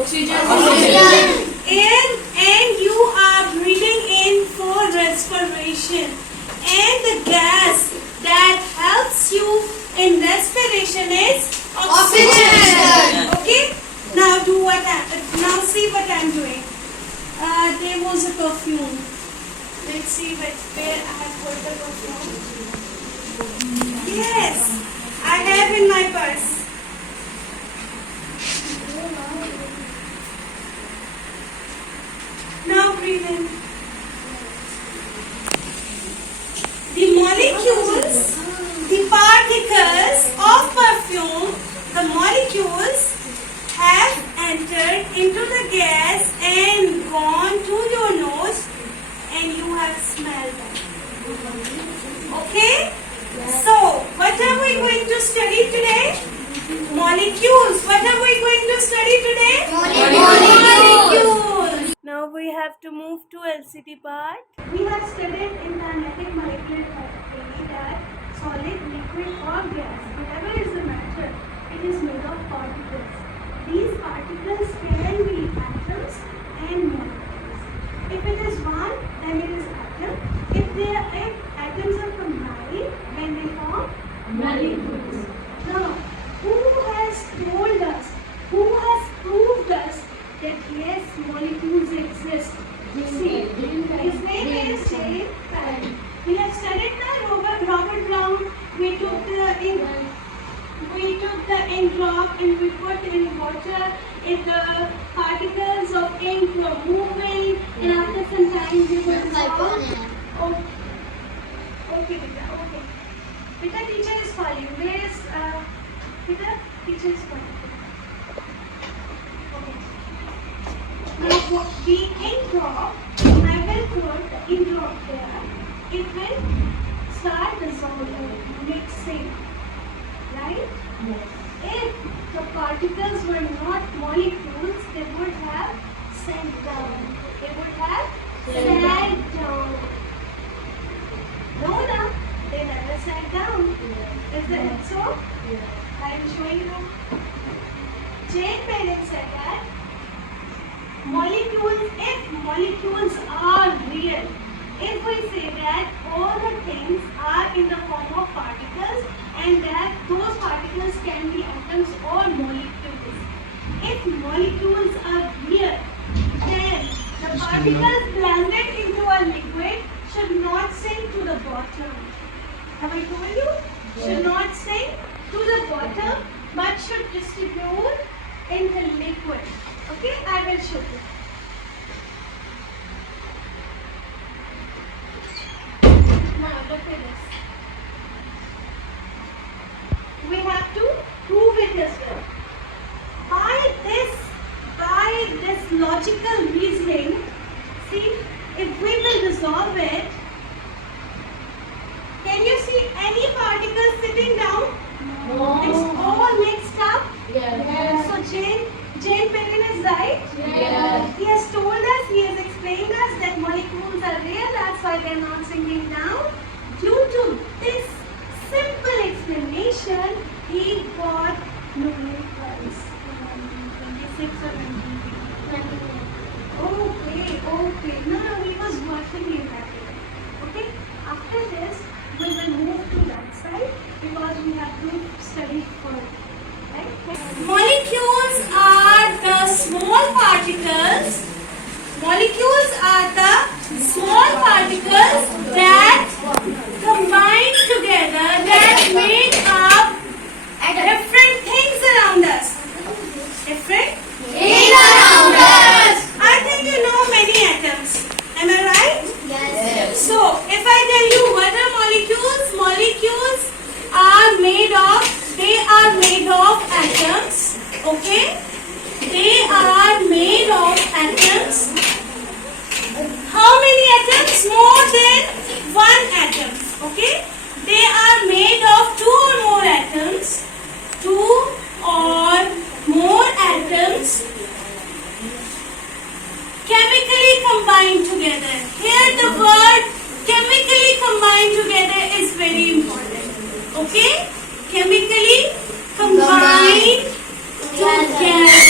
Oxygen. And you are breathing in for respiration. And the gas that helps you in respiration is oxygen. Okay? Now now see what I'm doing. There was a perfume. Let's see where I have put the perfume. Yes, I have in my purse. Now breathe in. The molecules, the particles of perfume, the molecules have entered into the gas and gone to your nose and you have smelled them. Okay? So, what are we going to study today? Molecules. What are we going to study today? Molecules. Now we have to move to LCD part. We have studied in the analytic molecular theory that solid, liquid or gas, whatever is the matter, it is made of particles. These particles can be atoms and molecules. If it is one, then it is atom. If atoms are combined, then they form molecules. Now, who has told us, who has proved us that yes, molecules exist? You see, his name is James Faraday. We have studied the Robert Brown. We took the ink drop and we put in water. If the particles of ink were moving, and after some time they would dissolve. Okay, Vita. Okay. Vita, teacher is calling. Where is Vita? Teacher is calling. Okay. Now the ink drop, I will put the ink drop there. It will start dissolving, mixing. Right? Yes. If the particles were not molecules, they would have sank down. They would have sank down. No, no, they never sank down. Is that so? Yes. I am showing you. Jane Perrin said that molecules, if molecules are real, if we say that all the things are in the form of particles and that those particles can be atoms or molecules. If molecules are real, then the particles blended into a liquid should not sink to the bottom. Have I told you? Should not sink to the bottom but should distribute in the liquid. Okay, I will show you. Now look at this. We have to prove it as well. By this logical reasoning, see, if we will resolve it, can you see any particles sitting down? No. It's all mixed up. Yes. So Jane Perrin is right. Yes. He has told us, he has explained us that molecules are real, that's why they are not sinking down. Due to this simple explanation, he got Nobel Prize. 26 or 28. Okay. No, he was working in that way. Okay. After this, we will move to that side because we have to study further. Right? Molecules are the small particles. Molecules are the small particles that combine together, that make up different things around us. Different things around us. I think you know many atoms. Am I right? Yes. So, if I tell you what are molecules, molecules are made of atoms. Okay? They are made of atoms. How many atoms? More than one atom. Okay? They are made of two or more atoms. Two or more atoms chemically combined together. Here the word chemically combined together is very important. Okay? Chemically combined together.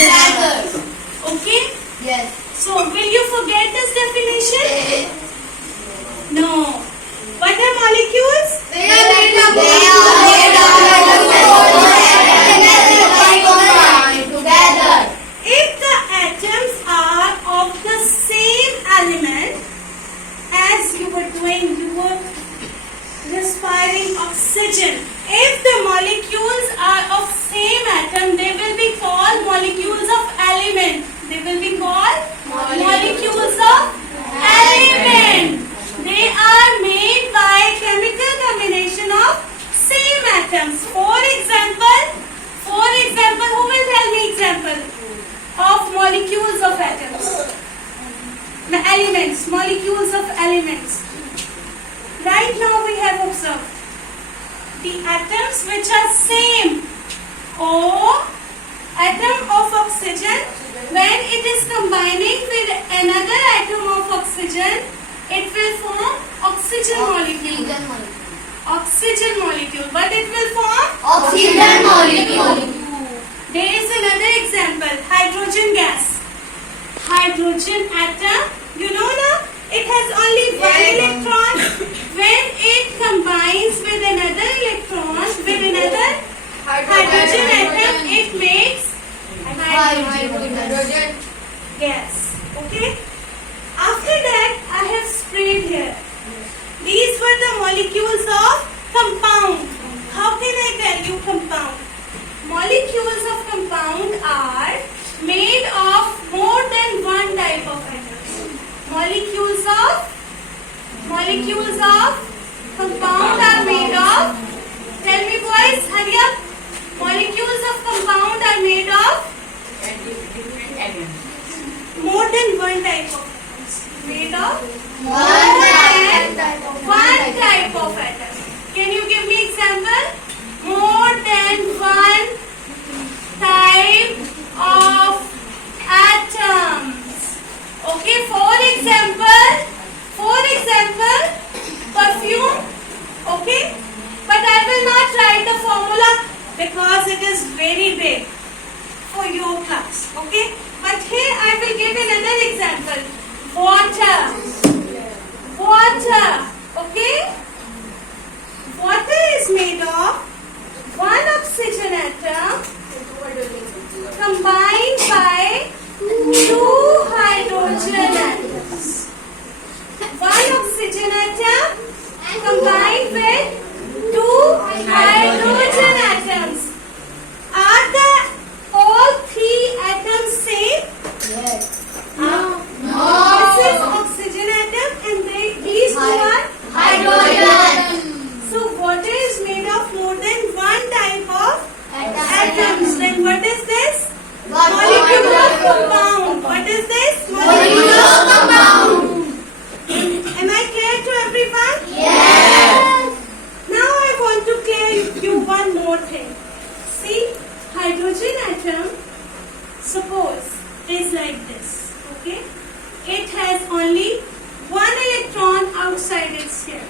elements. Right now we have observed the atoms which are same. O, atom of oxygen, when it is combining with another atom of oxygen, it will form oxygen molecule. Oxygen molecule. But it will form Oxygen molecule. There is another example, hydrogen gas. Hydrogen atom, you know now, it has only one electron. When it combines with another electron, with another hydrogen atom, it makes hydrogen gas. Okay? After that, I have sprayed here. These were the molecules of compound. How can I tell you compound? Molecules of compound are made of more than one type of atoms. Molecules of compound are made of, tell me boys, hurry up. Molecules of compound are made of more than one type of atoms. Made of more than one type of atom. Can you give me example? More than one type of atoms. Okay, for example, perfume. Okay, but I will not write the formula because it is very big for your class. Okay, but here I will give another example. Water. Okay, water is made of one oxygen atom combined by two hydrogen atoms. One oxygen atom combined with two hydrogen atoms. Are all three atoms same? Yes. No. No. This is oxygen atom and these two are Hydrogen. So water is made of more than one type of atoms. Then what is this? Molecule of compound. What is this? Molecule of compound. Am I clear to everyone? Yes. Now I want to clear you one more thing. See, hydrogen atom, suppose, is like this. Okay? It has only one electron outside its shell.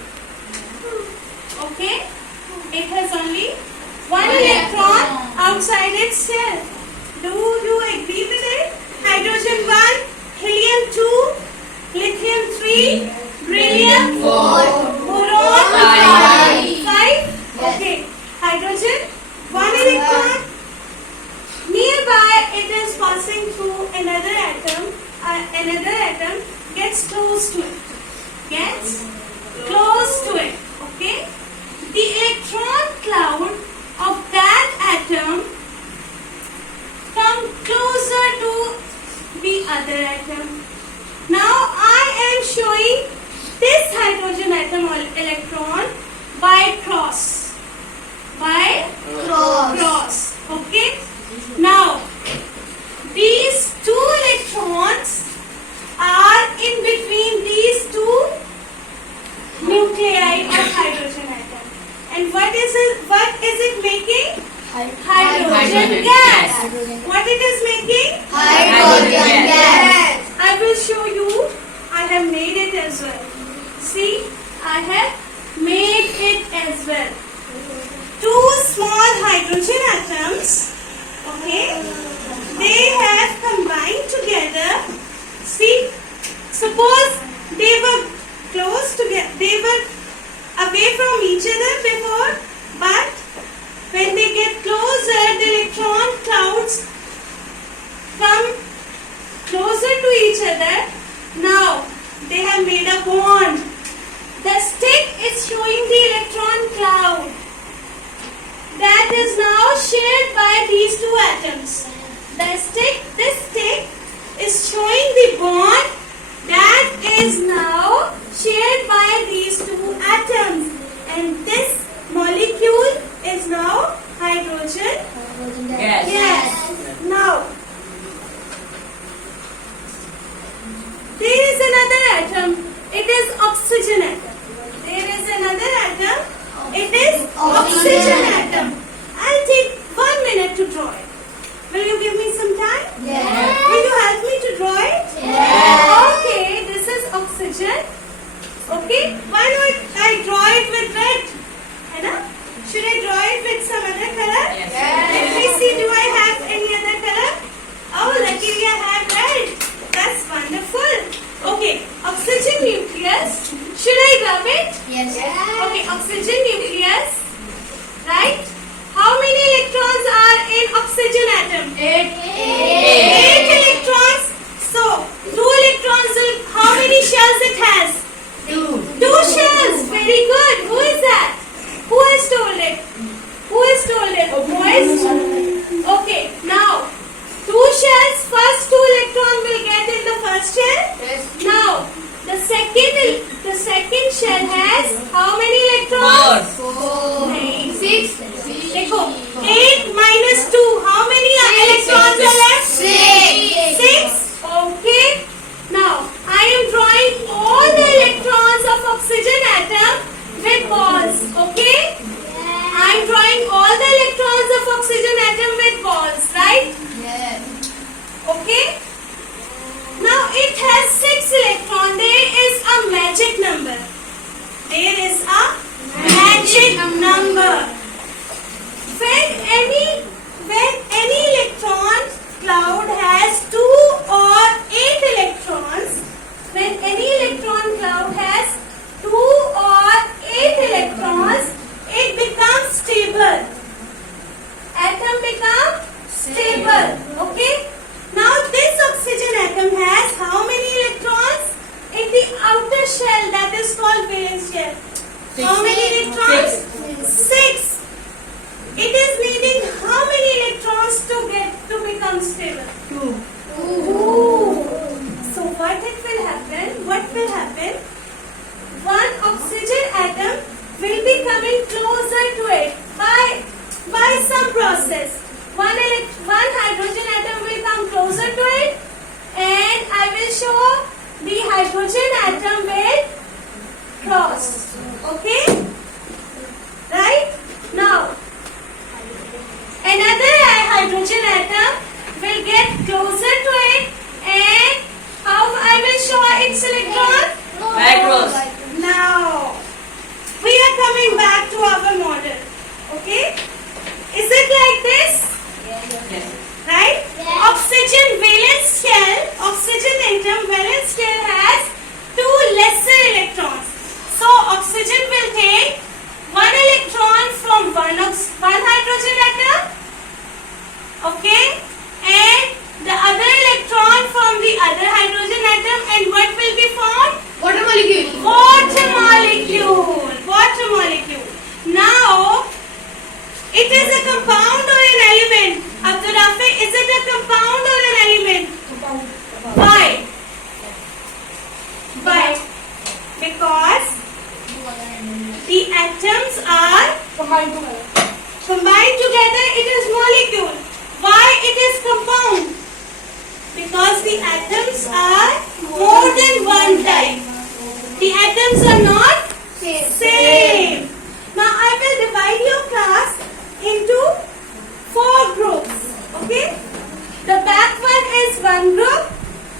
Okay? It has only one electron outside its shell. Do you agree with it? Hydrogen 1, helium 2, lithium 3, beryllium 4, boron 5. Okay. Hydrogen, one electron. Nearby it is passing through another atom. Another atom gets close to it. Gets close to it. Okay. The electron cloud of that atom come closer to the other atom. Now I am showing this hydrogen atom or electron by cross. By cross. Okay. Now these two electrons are in between these two nuclei of hydrogen atom. And what is it making? Hydrogen gas. What it is making? Hydrogen gas. I will show you. I have made it as well. See, I have made it as well. Two small hydrogen atoms. Okay, they have combined together. See, suppose they were close together. They were away from each other before, but when they get closer, the electron clouds come closer to each other. Now they have made a bond. The stick is showing the electron cloud that is now shared by these two atoms. This stick is showing the bond that is now shared by these two atoms, and this molecule is now hydrogen gas. Now there is another atom. It is oxygen. Will you give me some time? Yes. Will you help me to draw it? Yes. Okay, this is oxygen. Okay, why not I draw it with red? है ना? Should I draw it with some other color? Yes. Let me see, do I have any other color? Oh, luckily I have red. That's wonderful. Okay, oxygen nucleus. Should I rub it? Yes. Okay, oxygen nucleus. Right? How many electrons are in oxygen atom? 8 electrons. So, 2 electrons will, how many shells it has? 2 shells. Very good. Who is that? Who has told it? Who has told it? Boys? Okay, now, 2 shells, first 2 electrons will get in the first shell. Yes. Now, the second shell has how many electrons? 6. देखो 8 minus 2, how many electrons are left? 6. Okay. Now I am drawing all the electrons of oxygen atom with balls. Okay. I am drawing all the electrons of oxygen atom with balls, right? Okay. Now it has 6 electrons. There is a magic number. There is a magic number. When any electron cloud has 2 or 8 electrons, when any electron cloud has 2 or 8 electrons, it becomes stable. Atom becomes stable. Okay. Now this oxygen atom has how many electrons? In the outer shell, that is called valence shell. How many electrons? 6. It is needing how many electrons to become stable? 2. So what will happen? One oxygen atom will be coming closer to it by some process. One hydrogen atom will come closer to it, and I will show the hydrogen atom will cross. Okay? Right? Now, another hydrogen atom will get closer to it, and how I will show its electron? Cross. Now, we are coming back to our model. Okay? Is it like this? Yes. Right? Yes. Oxygen valence shell, oxygen atom valence shell has 2 lesser electrons. So, oxygen will take 1 electron from one hydrogen atom. Okay? And the other electron from the other hydrogen atom, and what will be formed? Water molecule. Water molecule. Now, it is a compound or an element? Abdul Rafi, is it a compound or an element? Why? Because the atoms are combined together, it is molecule. Why it is compound? Because the atoms are more than one type. The atoms are not same. Now I will divide your class into 4 groups. Okay? The back one is one group.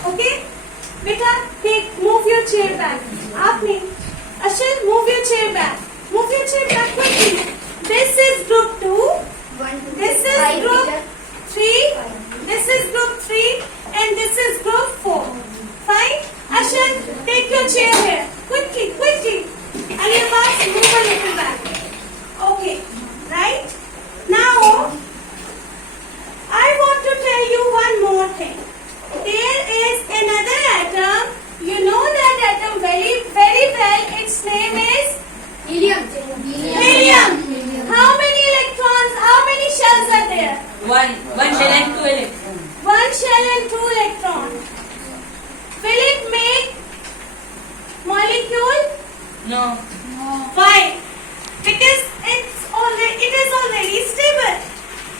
Okay? Beta, move your chair back. Aapne. Ashil, move your chair back. Move your chair back quickly. This is group 2. This is group 3. This is group 3. And this is group 4. Fine? Ashil, take your chair here. Quickly. Aliyabas, move a little back. Okay. Right? Now, I want to tell you one more thing. There is another atom. You know that atom very, very well. Its name is Helium. How many electrons? How many shells are there? One shell and 2 electrons. 1 shell and 2 electrons. Will it make molecule? No. Why? Because it is already stable.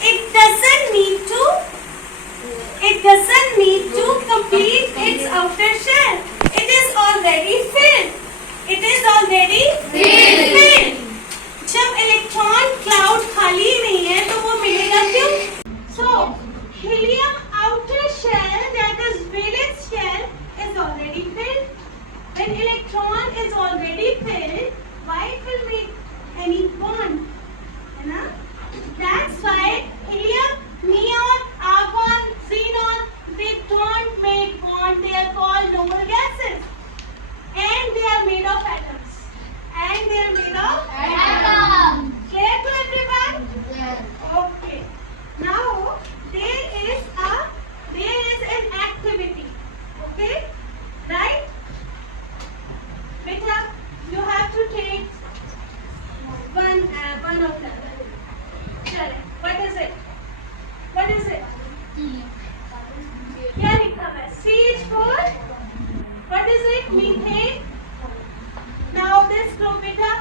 It doesn't need to complete its outer shell. It is already filled. जब electron cloud खाली नहीं है तो वो मिलेगा क्यों? So helium outer shell, that is valence shell, is already filled. When electron is already filled, why it will make any bond? That's why helium, neon, argon, xenon, they don't make bond. They are called noble gases. And they are made of atoms. Clear to everyone? Yes. Okay. Now there is an activity. Okay? Right? Beta, you have to take one of them. Sure. What is it? क्या लिखा है? CH4. What is it? Methane. Now this group, beta,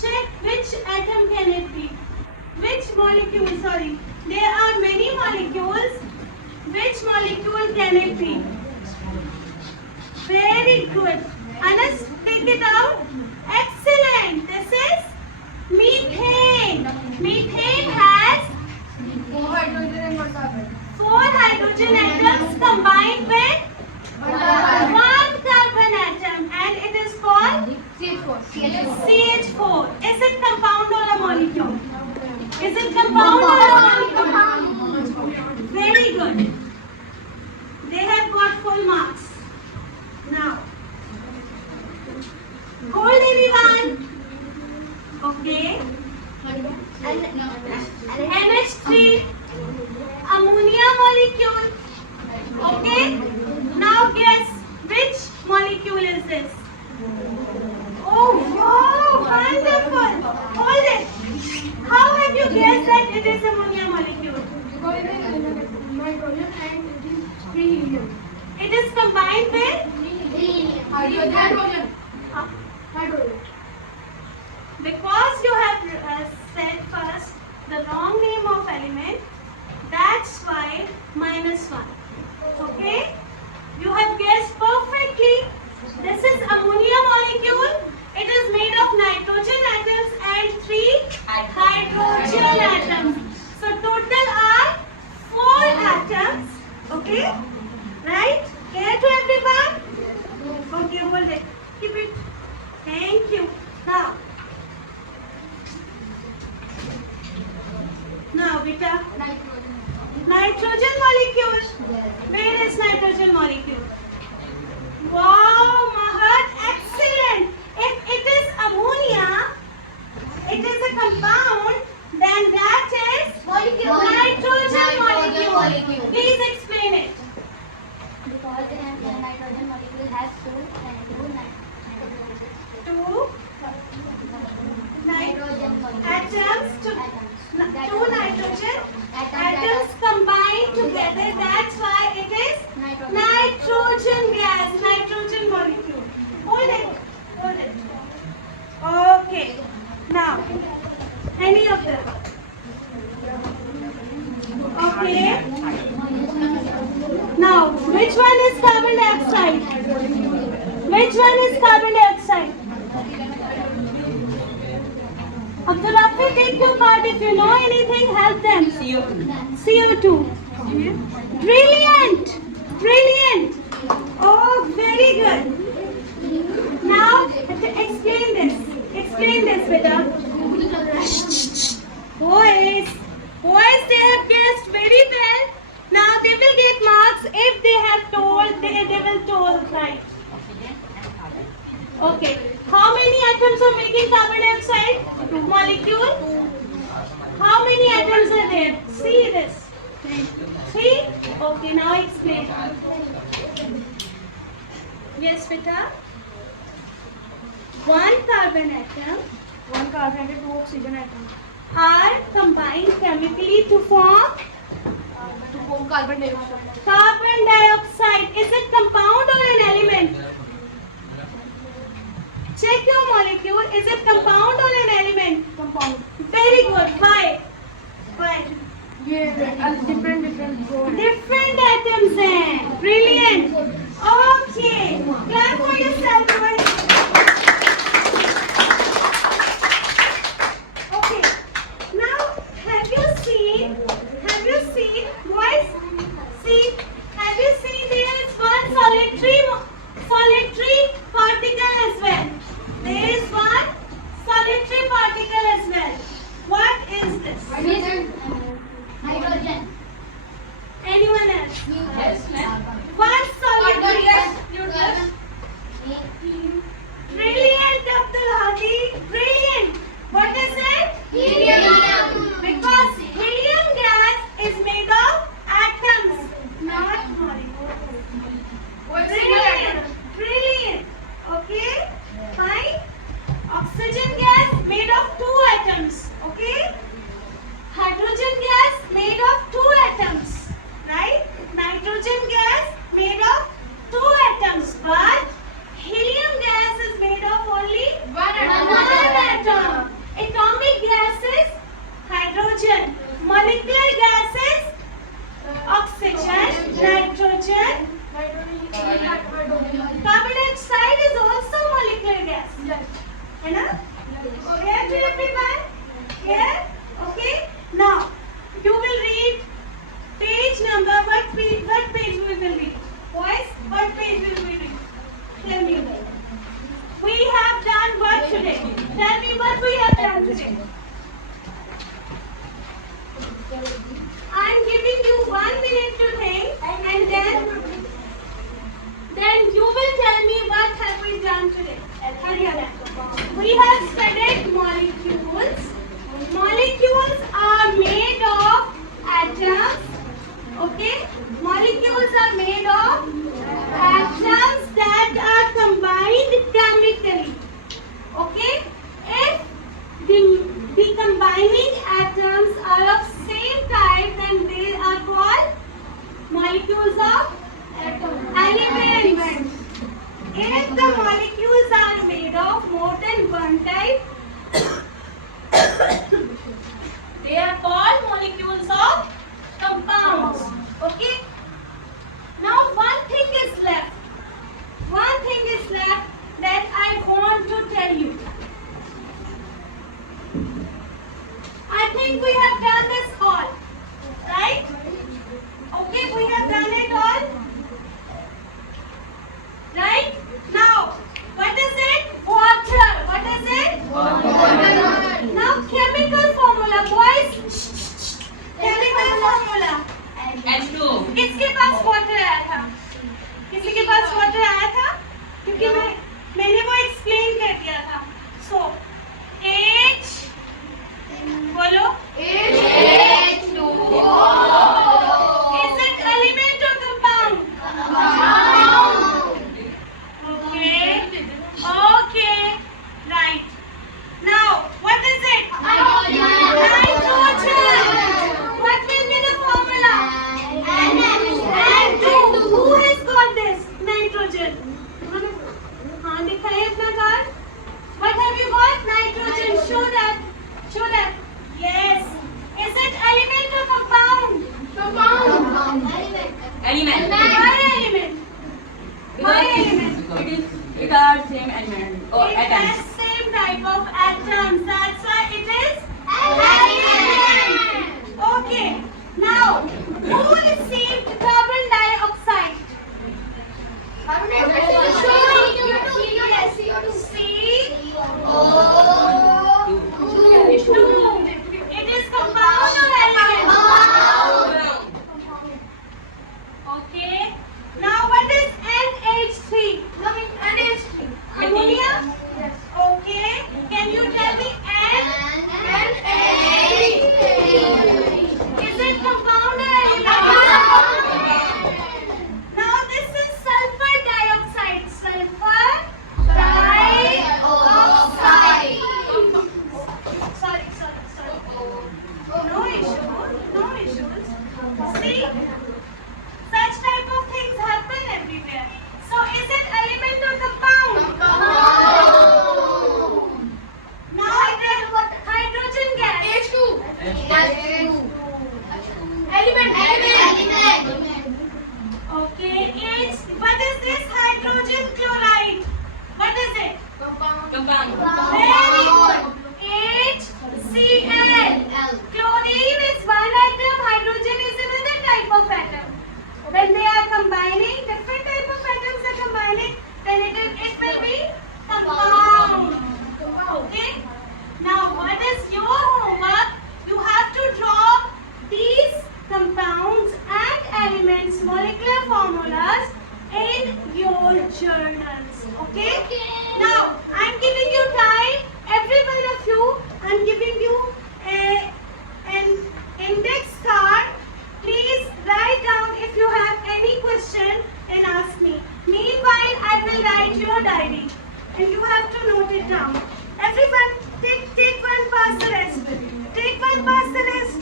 check which atom can it be? Which molecule? Sorry, there are many molecules. Which molecule can it be? Very good. Anas, take it out. Excellent. This is methane. Methane has 4 hydrogen atoms combined with 1 carbon atom, and it is called CH4. Is it compound or a molecule? Is it compound or a molecule? Very good. They have got full marks. Now, hold everyone. Okay. NH3, ammonia molecule. Okay. Now guess which molecule is this? Oh, wow, wonderful. Hold it. How have you guessed that it is ammonia molecule? It is combined with Hydrogen. Because you have said first the wrong name of element, that's why -1. Okay? You have guessed perfectly. This is ammonia molecule. It is made of nitrogen atoms and 3 hydrogen atoms. So total are 4 atoms. Okay? Right? Clear to everyone? Okay, hold it. Keep it. Thank you. Now, beta. Nitrogen molecule. Where is nitrogen molecule? Wow, Mahat, excellent. If it is ammonia, it is a compound, then that is nitrogen molecule. Please explain it. Because the nitrogen molecule has two Two two nitrogen atoms combined together. That's why it is nitrogen gas, nitrogen molecule. Hold it. Okay. Now, any of them. Okay. Now, which one is carbon dioxide? Which one is carbon dioxide? Abdul Rafi, take your part. If you know anything, help them. CO2. Brilliant. Oh, very good. Now, explain this. Explain this, beta. Boys, they have guessed very well. Now they will get marks if they have told. They will told right. Okay. How many atoms are making carbon dioxide molecule? How many atoms are there? See this. 3. Okay. Now explain. Yes, beta. 1 carbon atom. 1 carbon and 2 oxygen atoms. Are combined chemically to form Carbon dioxide. carbon dioxide. Is it compound or an element? Check your molecule. Is it compound or an element? Compound. Very good. Why? Different. Different atoms हैं. Brilliant. Okay. Clap for yourself, boys. Okay. Now, have you seen? Why anyone else? Yes, ma'am. One solid Uterus. uterus. Brilliant, Abdul Hadi. Brilliant. What is it? Helium. Because helium gas is made of atoms, not molecules. Brilliant. Brilliant. Okay. Fine. Oxygen gas made of 2 atoms. Okay. Hydrogen gas made of 2 atoms. Right? Nitrogen gas made of 2 atoms. But helium gas is made of only One atom. 1 atom. Atomic gases, hydrogen. Molecular gases, oxygen, nitrogen. Carbon dioxide is also molecular gas. है ना? Clear to everyone? Clear? Okay. Now you will read page number. What page we will read? Boys, what page will we read? Tell me. We have done what today? Tell me what we have done today. I am giving you 1 minute to think, and then you will tell me what have we done today. Hurry up. We have studied molecules. Molecules are made of atoms. Okay? Molecules are made of atoms that are combined chemically. Okay? If the combining atoms are of same type, then they are called molecules of elements. If the molecules are made of more than one type, they are called molecules of compounds. Okay? Now one thing is left. One thing is left that I want to tell you. I think we have done this all. Right? Okay, we have done it all. Right? Now, what is it? Water. What is it? Water. Now, chemical formula, boys. Chemical formula. H2. किसके पास water आया था? किसी के पास water आया था? क्योंकि मैंने वो explain कर दिया था. So, H. बोलो. H2O. Is it element or compound? Okay. Okay. Right. Now, what is it? Nitrogen. What will be the formula? N2. Who has got this? Nitrogen. हाँ दिखाइए अपना card. What have you got? Nitrogen. Show that. Show that. Yes. Is it element or compound? Element. Why element? Why element? It are same element or It atoms. has same type of atoms. That's why it is element. Okay. Now, who received carbon dioxide? CO2. It is compound or element? Okay. journals. Okay? Now, I'm giving you time. Every one of you, I'm giving you an index card. Please write down if you have any question and ask me. Meanwhile, I will write your diary and you have to note it down. Everyone, take one past the rest. Take one past the rest.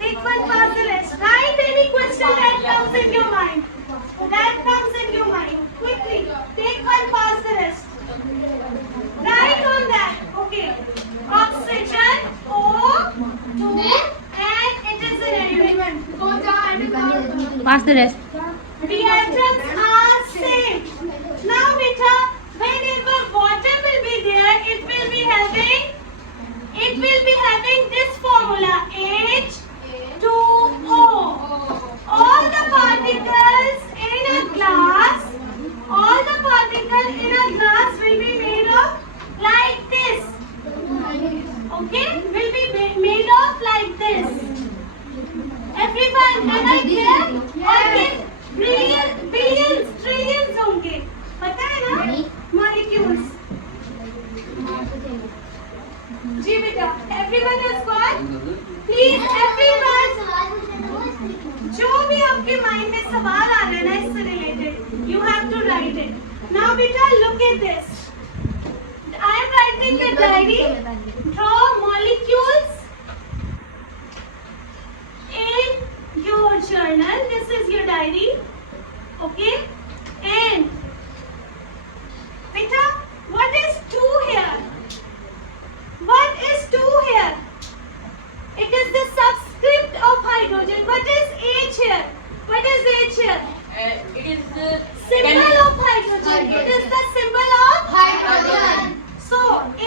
Take one past the rest. Write any question that comes in your mind. That comes in your mind. Quickly, take one past the rest. Write on that. Okay. Oxygen, O2, and it is an element. Pass the rest. The atoms are same. Now, beta, whenever water will be there, it will be having this formula H2O. All the particles in a glass, will be made of like this. Okay, will be made of like this. Everyone, am I clear? Okay, billions, trillions होंगे. पता है ना? Molecules. जी बेटा, everyone has got? Please, everyone. जो भी आपके mind में सवाल आ रहे हैं ना इससे related, you have to write it. Now बेटा, look at this. I am writing the diary. Draw molecules in your journal. This is your diary. Okay? And beta, what is 2 here? What is 2 here? It is the subscript of hydrogen. What is H here? What is H here? It is the Symbol of hydrogen. It is the symbol of hydrogen. So,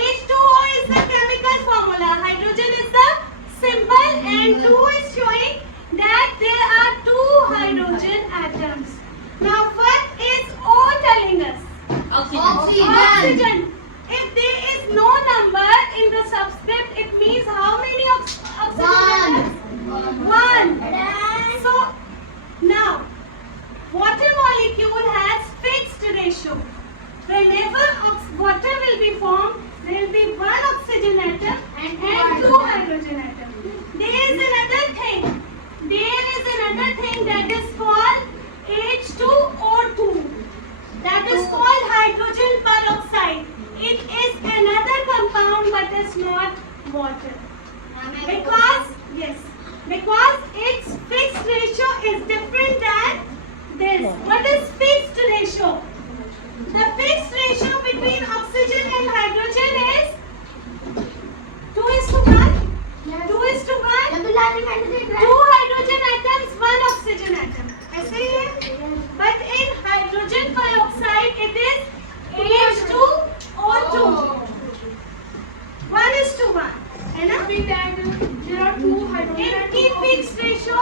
H2O is the chemical formula. Hydrogen is the symbol and 2 is showing that there are 2 hydrogen atoms. Now, what is O telling us? Oxygen. If there is no number in the subscript, it means how many oxygen atoms? 1. So, now, water molecule has fixed ratio. Whenever water will be formed, there will be 1 oxygen atom and 2 hydrogen atoms. There is another thing that is called H2O2. That is called hydrogen peroxide. It is another compound but is not water. Because its fixed ratio is different than this. What is fixed ratio? The fixed ratio between oxygen and hydrogen is 2:1. 2:1. 2 hydrogen atoms, 1 oxygen atom. ऐसे ही है. But in hydrogen peroxide, it is H2O2. 1:1. है ना? There are 2 hydrogen इनकी fixed ratio,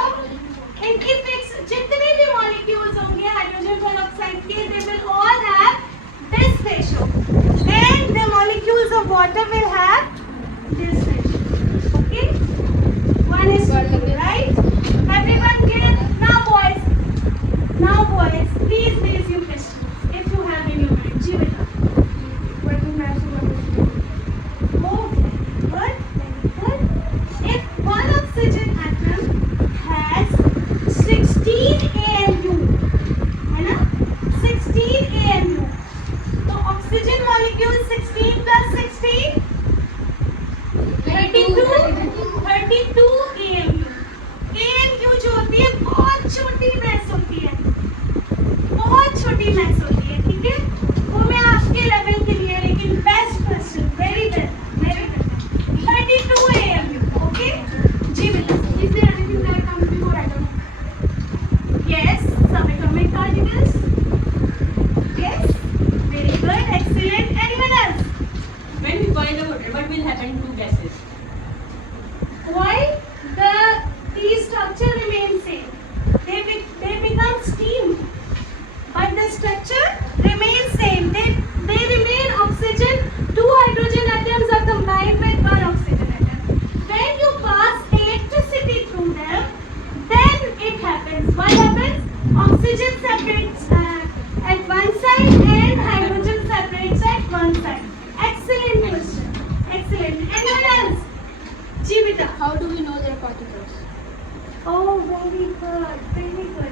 जितने भी molecules होंगे hydrogen peroxide के, they will all have this ratio, and the molecules of water will have this ratio. Okay, 1:2, right? Everyone clear? Now boys, please raise your questions if you have in your mind. जी बेटा. Oh, very good. If 1 oxygen atom has 16 AMU, है ना? 16 AMU. तो oxygen molecule 16 plus 16, 32 AMU. AMU जो होती है बहुत छोटी mass होती है, ठीक है? वो मैं आपके लेवल के लिए, लेकिन best question, very well. 32 AMU. Okay? जी बेटा. Is there anything that comes before atom? Yes, subatomic particles. Yes, very good, excellent. Anyone else? When we boil the water, what will happen to gases? Why? The structure remains same. They become steam, but the structure remains same. They remain oxygen. 2 hydrogen atoms are combined with 1 oxygen atom. When you pass electricity through them, then it happens. What happens? Oxygen separates at one side how do we know they're particles? Oh, very good, very good.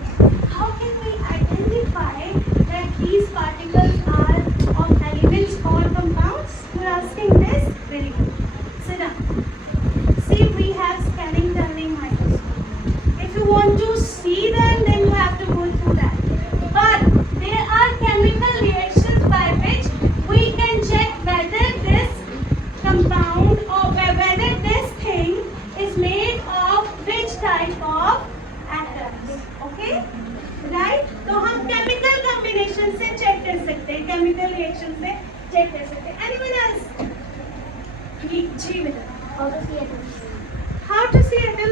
How can we identify that these particles are of elements or compounds? You're asking this? Very good. Sit down. See, we have scanning turning microscope. If you want to see them, then you have to go through that. But there are chemical reactions by which we can check whether this compound or whether this thing is made of which type of atoms. Okay? Right? तो हम chemical combination से check कर सकते हैं, chemical reaction से check कर सकते हैं. Anyone else? जी बेटा. How to see atoms? How to see atoms?